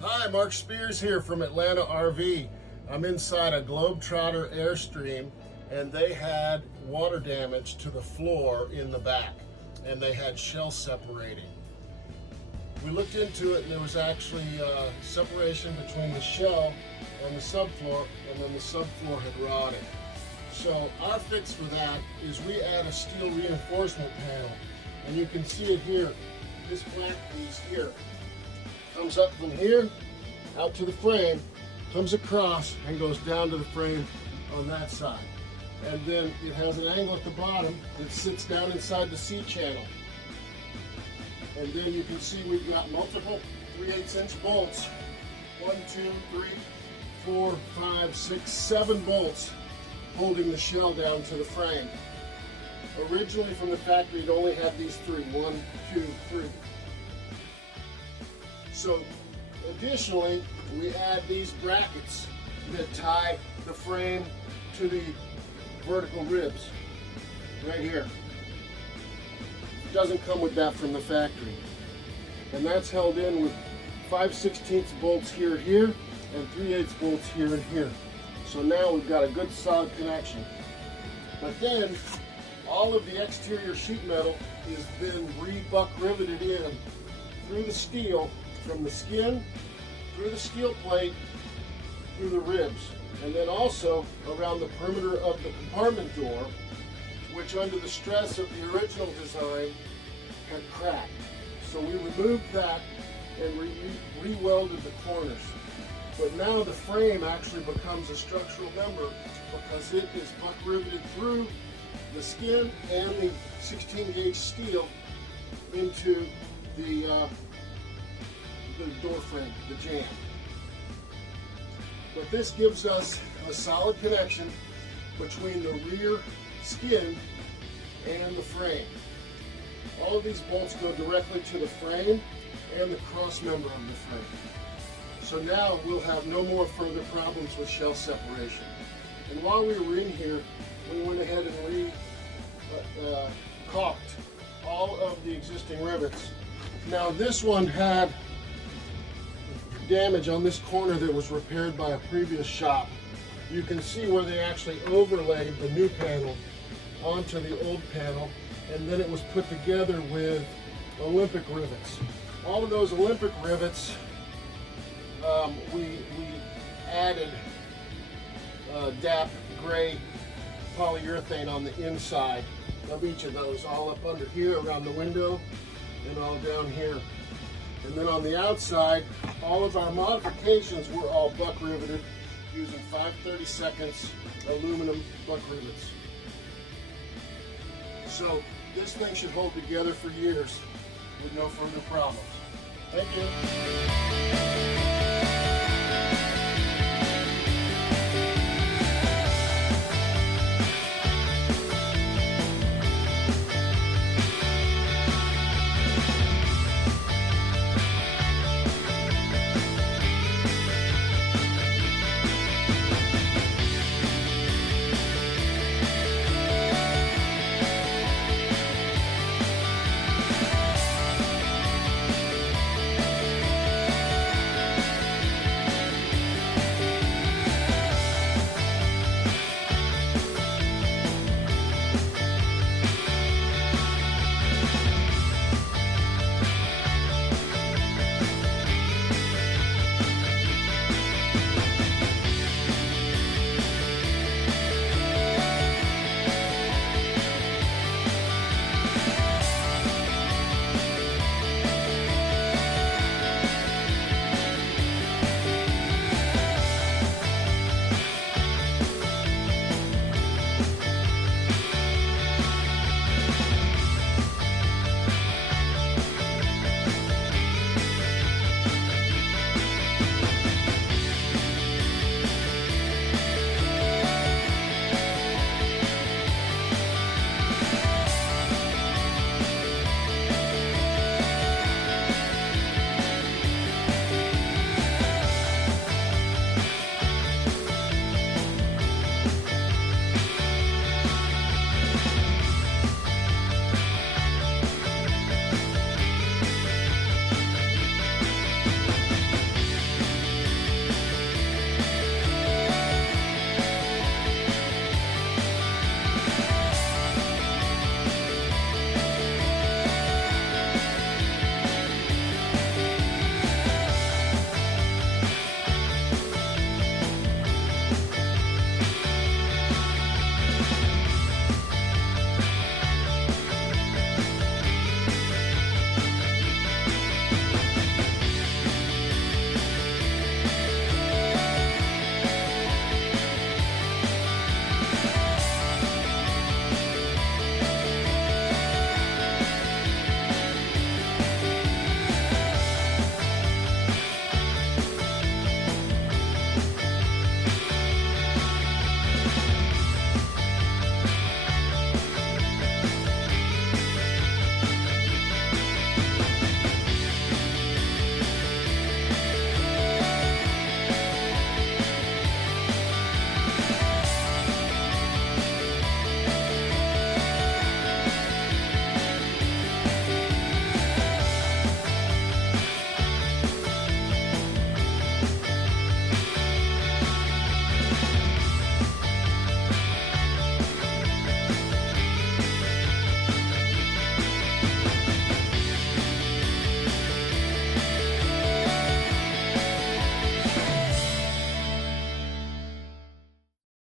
Hi, Mark Spears here from Atlanta RV. I'm inside a Globetrotter Airstream, and they had water damage to the floor in the back, and they had shell separating. We looked into it, and there was actually separation between the shell and the subfloor, and then the subfloor had rotted. So our fix for that is we add a steel reinforcement panel, and you can see it here. This black piece here comes up from here out to the frame, comes across and goes down to the frame on that side. And then it has an angle at the bottom that sits down inside the C channel. And then you can see we've got multiple 3/8" bolts. 1, 2, 3, 4, 5, 6, 7 bolts holding the shell down to the frame. Originally from the factory it only had these 3, 1, 2, 3. So additionally, we add these brackets that tie the frame to the vertical ribs right here. It doesn't come with that from the factory. And that's held in with 5/16 bolts here, and 3/8 bolts here and here. So now we've got a good solid connection. But then all of the exterior sheet metal has been re-buck riveted in through the steel, from the skin, through the steel plate, through the ribs, and then also around the perimeter of the compartment door, which under the stress of the original design had cracked. So we removed that and re-welded the corners. But now the frame actually becomes a structural member because it is buck riveted through the skin and the 16-gauge steel into the door frame, the jamb. But this gives us a solid connection between the rear skin and the frame. All of these bolts go directly to the frame and the cross member of the frame. So now we'll have no more further problems with shell separation. And while we were in here, we went ahead and caulked all of the existing rivets. Now this one had damage on this corner that was repaired by a previous shop. You can see where they actually overlaid the new panel onto the old panel, and then it was put together with Olympic rivets. All of those Olympic rivets, we added DAP gray polyurethane on the inside of each of those, all up under here around the window and all down here. And then on the outside, all of our modifications were all buck riveted using 5/32 aluminum buck rivets. So this thing should hold together for years with no further problems. Thank you.